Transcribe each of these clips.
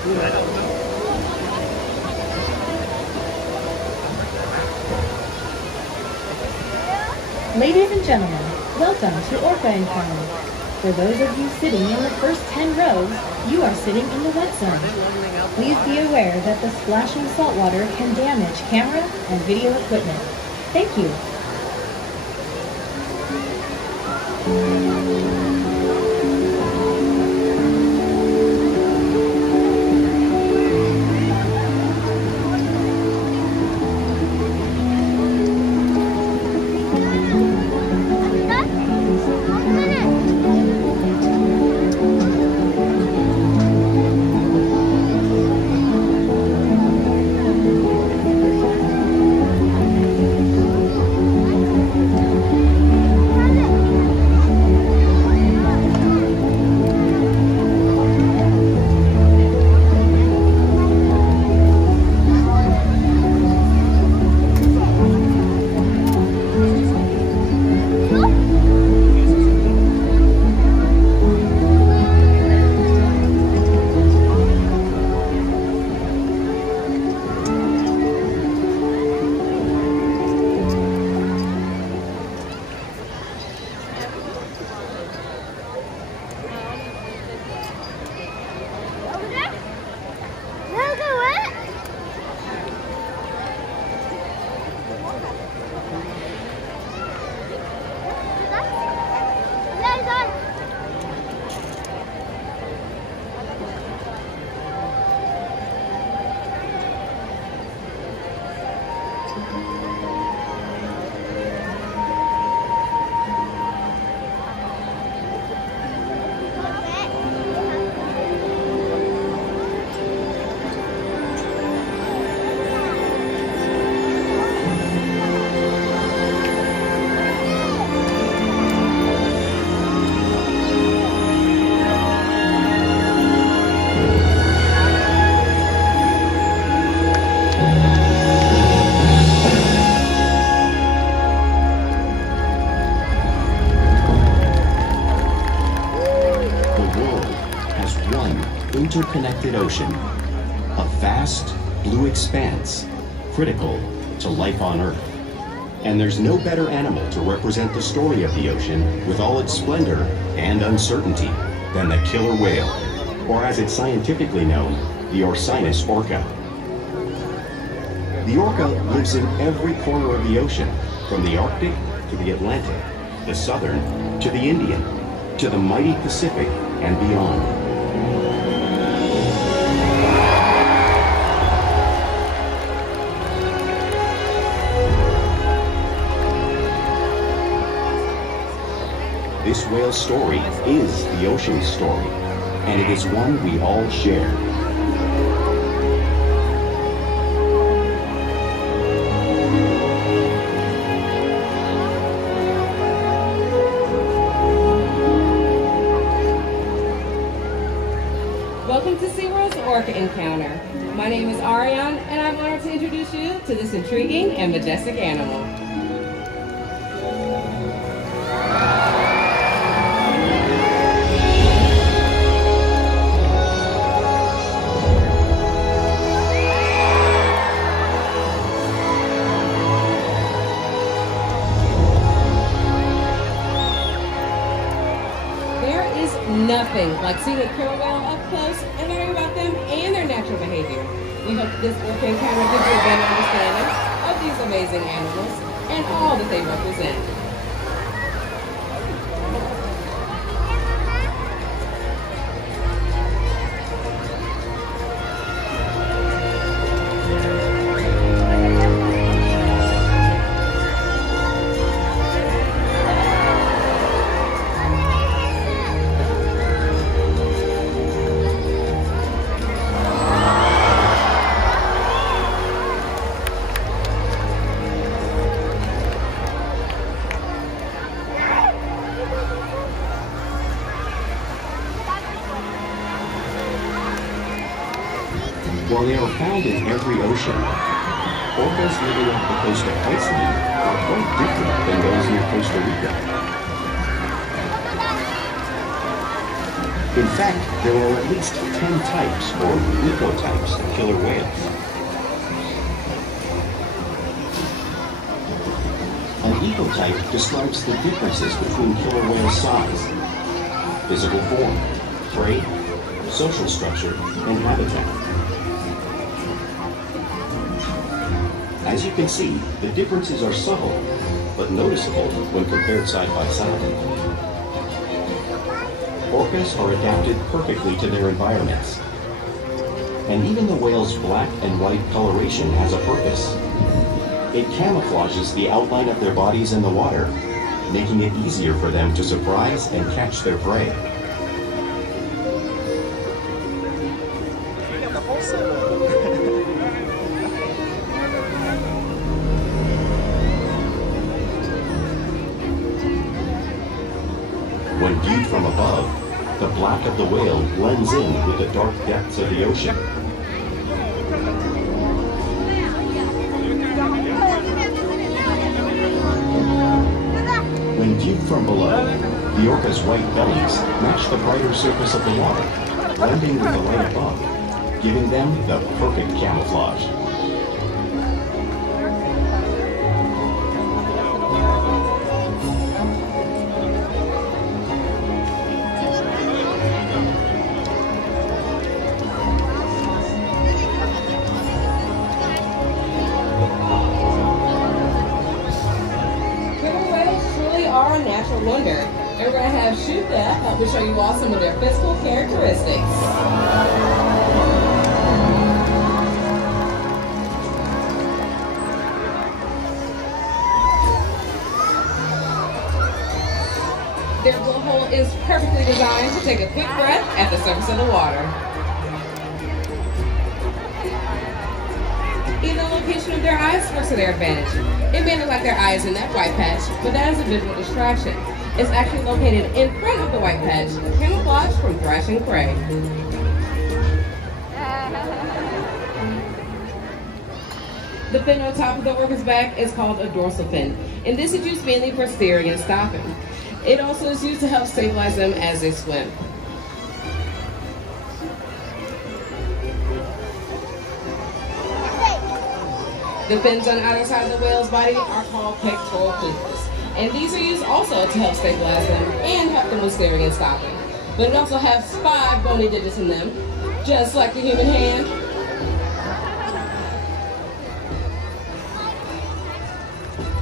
Ladies and gentlemen, welcome to Orca Encounter. For those of you sitting in the first 10 rows, you are sitting in the wet zone. Please be aware that the splashing saltwater can damage camera and video equipment. Thank you. Interconnected ocean, a vast blue expanse critical to life on Earth. And there's no better animal to represent the story of the ocean with all its splendor and uncertainty than the killer whale, or as it's scientifically known, the Orcinus orca. The orca lives in every corner of the ocean, from the Arctic to the Atlantic, the Southern to the Indian, to the mighty Pacific and beyond. This whale's story is the ocean's story, and it is one we all share. Welcome to Seaworld's Orca Encounter. My name is Ariane, and I'm honored to introduce you to this intriguing and majestic animal. Nothing like seeing a killer whale up close and learning about them and their natural behavior. We hope this Orca encounter gives you a better understanding of these amazing animals and all that they represent. While they are found in every ocean, orcas living off the coast of Iceland are quite different than those near Costa Rica. In fact, there are at least 10 types, or ecotypes, of killer whales. An ecotype describes the differences between killer whale size, physical form, prey, social structure, and habitat. As you can see, the differences are subtle, but noticeable when compared side by side. Orcas are adapted perfectly to their environments. And even the whale's black and white coloration has a purpose. It camouflages the outline of their bodies in the water, making it easier for them to surprise and catch their prey. When viewed from above, the black of the whale blends in with the dark depths of the ocean. When viewed from below, the orca's white bellies match the brighter surface of the water, blending with the light above, giving them the perfect camouflage. Wonder. And we're going to have Shuka help me show you all some of their physical characteristics. Their blowhole is perfectly designed to take a quick breath at the surface of the water. Even the location of their eyes works to their advantage. It may look like their eye is in that white patch, but that is a visual distraction. It's actually located in front of the white patch, camouflage from thrashing prey. The fin on top of the orca's back is called a dorsal fin, and this is used mainly for steering and stopping. It also is used to help stabilize them as they swim. The fins on either side of the whale's body are called pectoral fins, and these are used also to help stabilize them and help them with steering and stopping. But it also has 5 bony digits in them, just like the human hand.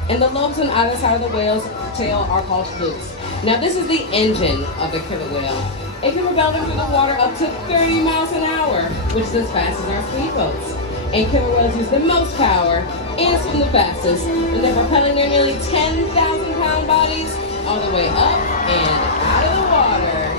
And the lobes on either side of the whale's tail are called flukes. Now this is the engine of the killer whale. It can propel them through the water up to 30 miles an hour, which is as fast as our speedboats. And killer whales use the most power and swim the fastest when they're propelling their nearly 10,000-pound bodies all the way up and out of the water.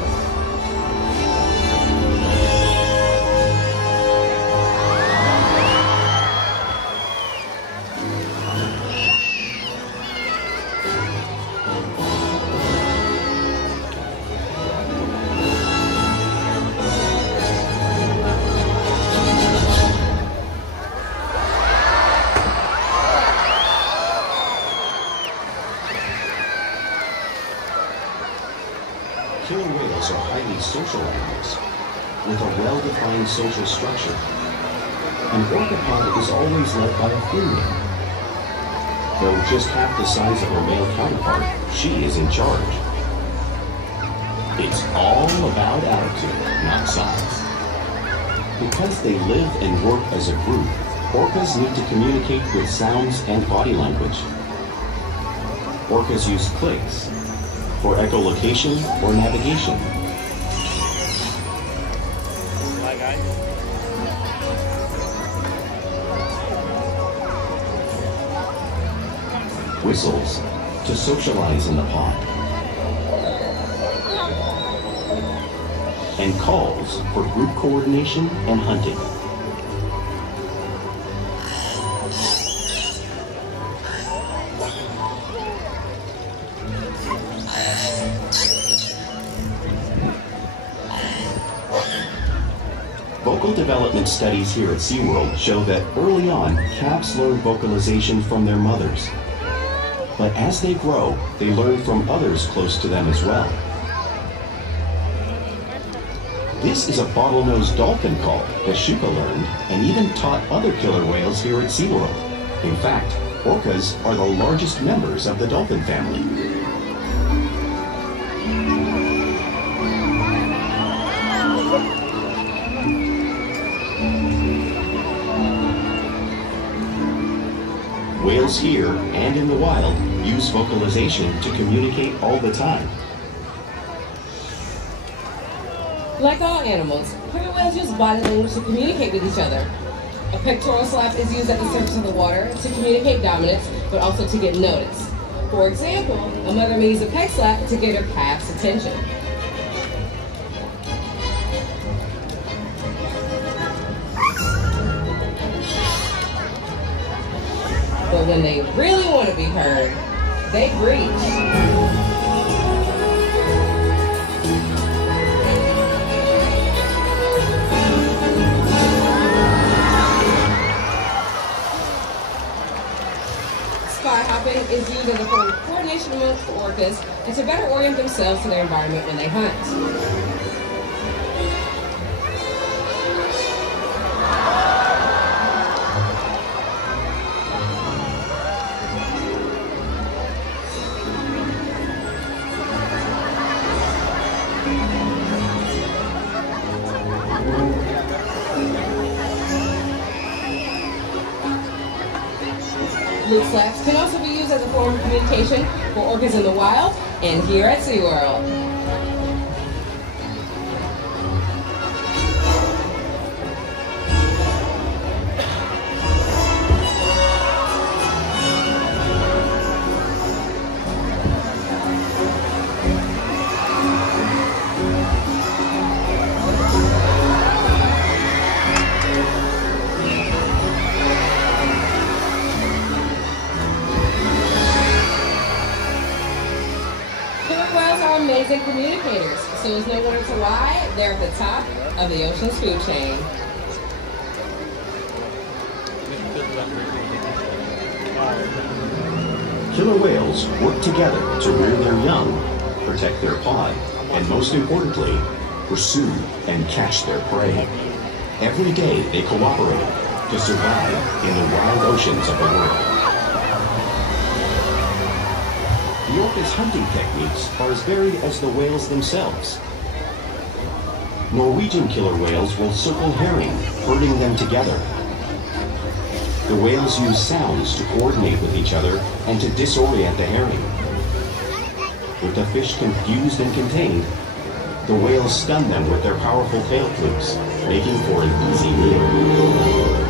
Killer whales are highly social animals with a well-defined social structure. An orca pod is always led by a female. Though just half the size of her male counterpart, she is in charge. It's all about attitude, not size. Because they live and work as a group, orcas need to communicate with sounds and body language. Orcas use clicks for echolocation or navigation. Whistles to socialize in the pod. And calls for group coordination and hunting. Vocal development studies here at Seaworld show that early on, calves learn vocalization from their mothers. But as they grow, they learn from others close to them as well. This is a bottlenose dolphin call that Shuka learned and even taught other killer whales here at Seaworld. In fact, orcas are the largest members of the dolphin family. Whales here and in the wild use vocalization to communicate all the time. Like all animals, killer whales use body language to communicate with each other. A pectoral slap is used at the surface of the water to communicate dominance, but also to get noticed. For example, a mother may use a pec slap to get her calf's attention. But when they really want to be heard, they breach. Is used as a form of coordination amongst the orcas and to better orient themselves to their environment when they hunt. Loop slaps can also be used as a form of communication for orcas in the wild and here at Seaworld. Amazing communicators, so it's no wonder to why they're at the top of the ocean's food chain. Killer whales work together to rear their young, protect their pod, and most importantly, pursue and catch their prey. Every day they cooperate to survive in the wild oceans of the world. The orca's hunting techniques are as varied as the whales themselves. Norwegian killer whales will circle herring, herding them together. The whales use sounds to coordinate with each other and to disorient the herring. With the fish confused and contained, the whales stun them with their powerful tail flukes, making for an easy meal.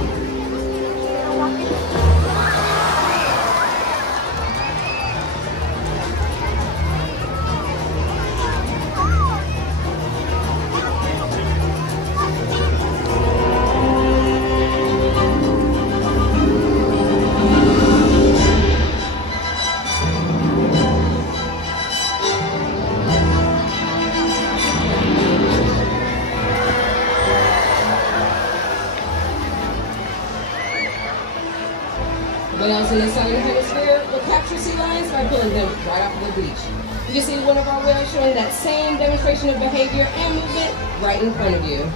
Whales in the southern hemisphere will capture sea lions by pulling them right off of the beach. You can see one of our whales showing that same demonstration of behavior and movement right in front of you.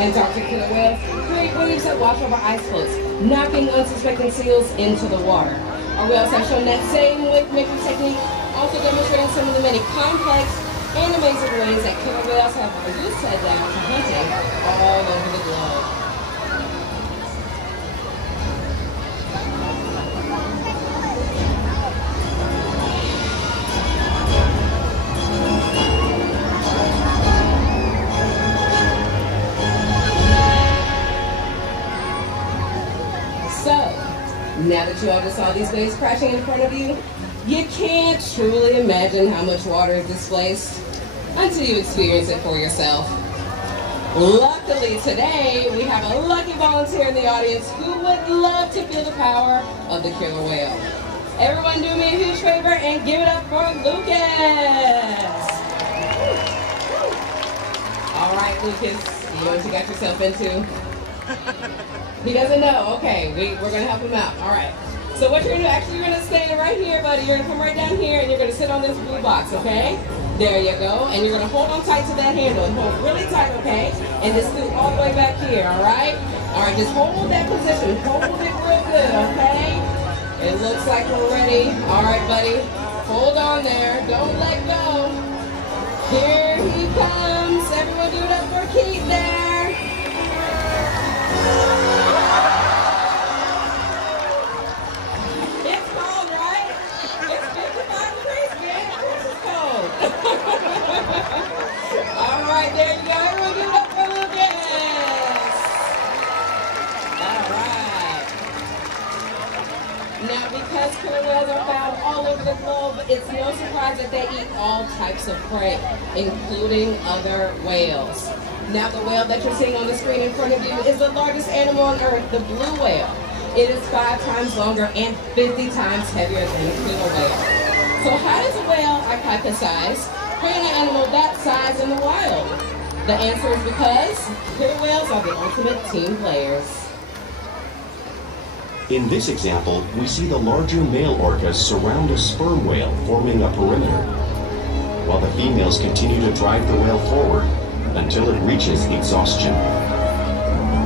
Antarctic killer whales create waves that wash over ice floes, knocking unsuspecting seals into the water. Our whales have shown that same wave-making technique, also demonstrating some of the many complex and amazing ways that killer whales have loose head down to hunting all over the globe. Now that you all just saw these waves crashing in front of you, you can't truly imagine how much water is displaced until you experience it for yourself. Luckily today, we have a lucky volunteer in the audience who would love to feel the power of the killer whale. Everyone do me a huge favor and give it up for Lucas. All right, Lucas. You know what you got yourself into? He doesn't know. Okay, we're going to help him out. All right. So what you're going to do, actually, you're going to stand right here, buddy. You're going to come right down here, and you're going to sit on this blue box, okay? There you go. And you're going to hold on tight to that handle. And hold really tight, okay? And just scoot all the way back here, all right? All right, just hold that position. Hold it real good, okay? It looks like we're ready. All right, buddy. Hold on there. Don't let go. Here he comes. Everyone do it up for Keith there. It's cold, right? It's 55 degrees, man. Of course it's cold. All right, there you go. Everyone give it up for Lucas. All right. Now, because killer whales are found all over the globe, it's no surprise that they eat all types of prey, including other whales. Now, the whale that you're seeing on the screen in front of you is the largest animal on Earth, the blue whale. It is 5 times longer and 50 times heavier than a killer whale. So how does a whale, I hypothesize, prey on an animal that size in the wild? The answer is because killer whales are the ultimate team players. In this example, we see the larger male orcas surround a sperm whale, forming a perimeter, while the females continue to drive the whale forward until it reaches exhaustion.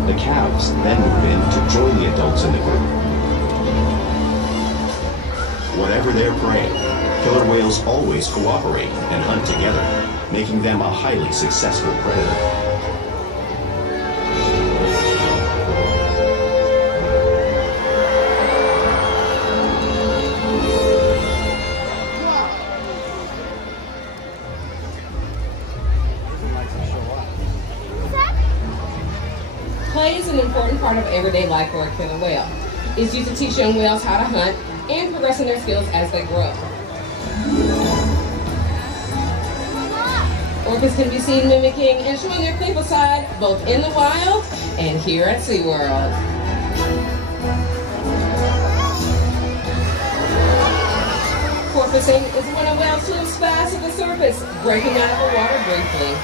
The calves then move in to join the adults in the group. Whatever their prey, killer whales always cooperate and hunt together, making them a highly successful predator. Play is an important part of everyday life for a killer whale. It's used to teach young whales how to hunt and progress in their skills as they grow. Orcas can be seen mimicking and showing their playful side both in the wild and here at Seaworld. Porpoising is when a whale swims fast to the surface, breaking out of the water briefly.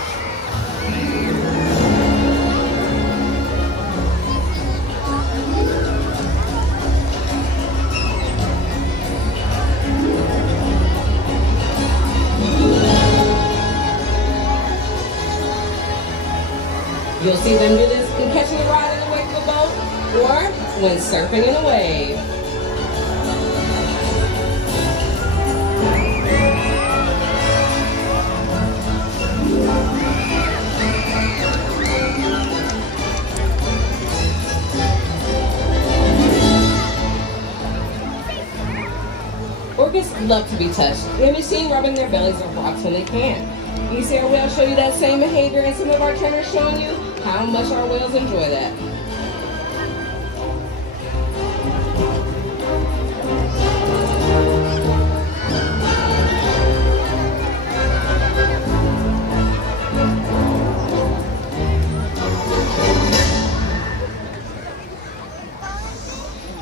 You'll see them do this in catching a rod in the wake of a boat or when surfing in a wave. Orcas love to be touched. They can be seen rubbing their bellies on rocks when they can. You see our whales show you that same behavior, and some of our trainers showing you how much our whales enjoy that.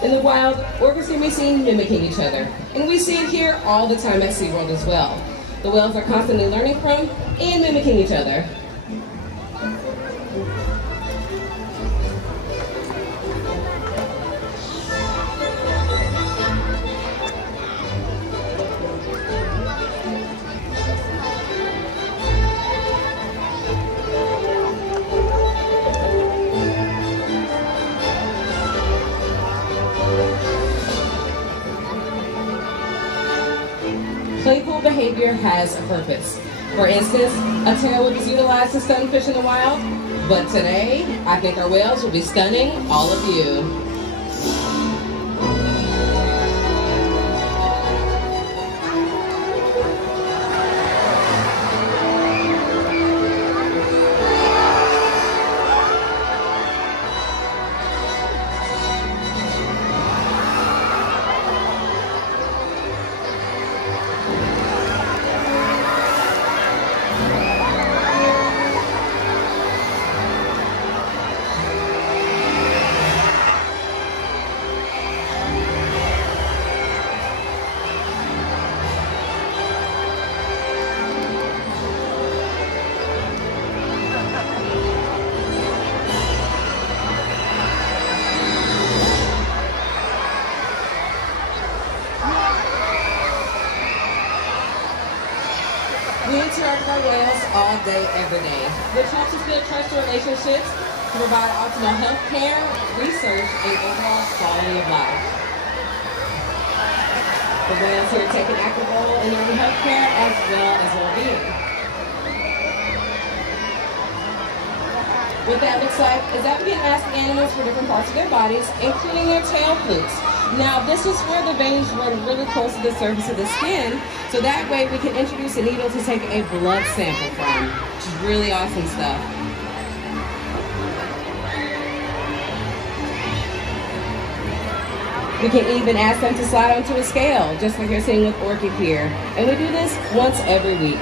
In the wild, orcas can be seen mimicking each other, and we see it here all the time at Seaworld as well. The whales are constantly learning from and mimicking each other. Playful behavior has a purpose. For instance, a tail whip is utilized to stun fish in the wild, but today, I think our whales will be stunning all of you. day, every day, which helps us build trusted relationships to provide optimal health care, research, and overall quality of life. The whales here take an active role in their health care as well as well-being. What that looks like is that we can ask the animals for different parts of their bodies, including their tail flukes. Now, this is where the veins run really close to the surface of the skin, so that way we can introduce a needle to take a blood sample from, which is really awesome stuff. We can even ask them to slide onto a scale, just like you're seeing with Orca here. And we do this once every week.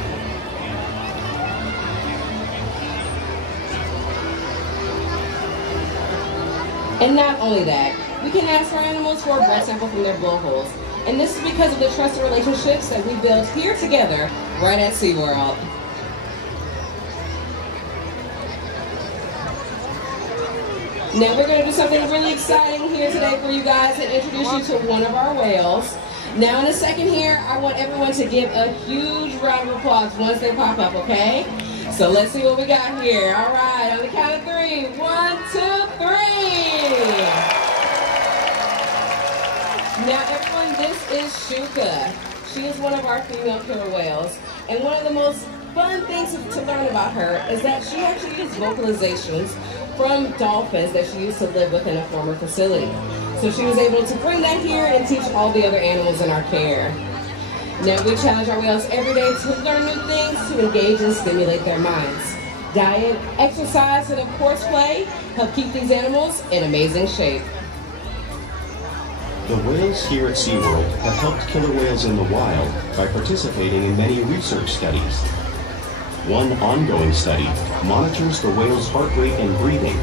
And not only that, we can ask our animals for a blood sample from their blowholes. And this is because of the trusted relationships that we build here together right at Seaworld. Now we're going to do something really exciting here today for you guys and introduce you to one of our whales. Now in a second here, I want everyone to give a huge round of applause once they pop up, okay? So let's see what we got here. All right, on the count of 3. 1, 2, 3. Now everyone, this is Shuka. She is one of our female killer whales. And one of the most fun things to learn about her is that she actually uses vocalizations from dolphins that she used to live with in a former facility. So she was able to bring that here and teach all the other animals in our care. Now we challenge our whales every day to learn new things, to engage and stimulate their minds. Diet, exercise, and of course play help keep these animals in amazing shape. The whales here at Seaworld have helped killer whales in the wild by participating in many research studies. One ongoing study monitors the whale's heart rate and breathing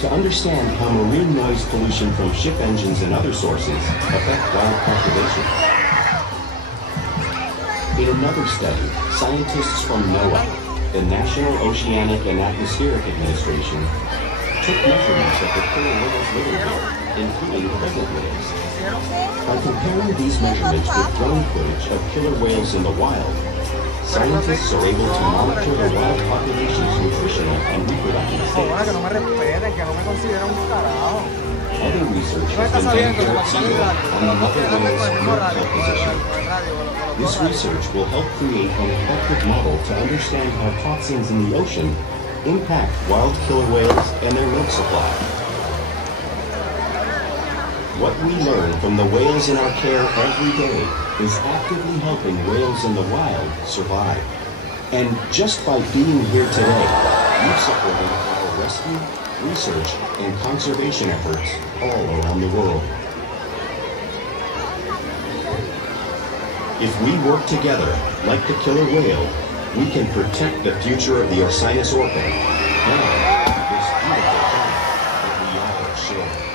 to understand how marine noise pollution from ship engines and other sources affect wild populations. In another study, scientists from NOAA, the National Oceanic and Atmospheric Administration, took measurements of the killer whales living here, including pregnant whales. By comparing these measurements with drone footage of killer whales in the wild, scientists are able to monitor the wild population's nutritional and reproductive status. Other research has been done here at Seaworld on the mother whale's milk composition. This research will help create an effective model to understand how toxins in the ocean impact wild killer whales and their milk supply. What we learn from the whales in our care every day is actively helping whales in the wild survive. And just by being here today, you've supported our rescue, research, and conservation efforts all around the world. If we work together, like the killer whale, we can protect the future of the Orcinus orca and this beautiful planet that we all share.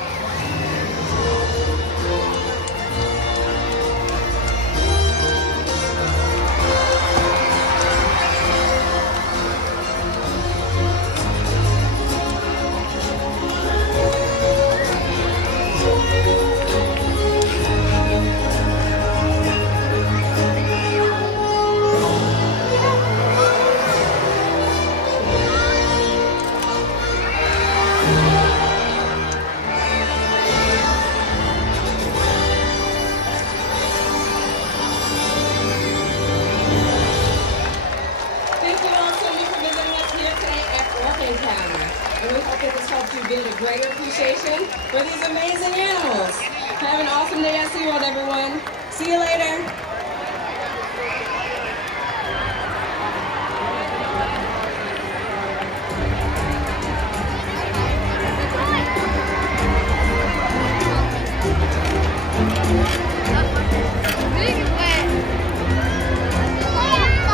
And we hope that this helps you build a greater appreciation for these amazing animals. Have an awesome day at SeaWorld, everyone. See you later. Thank you.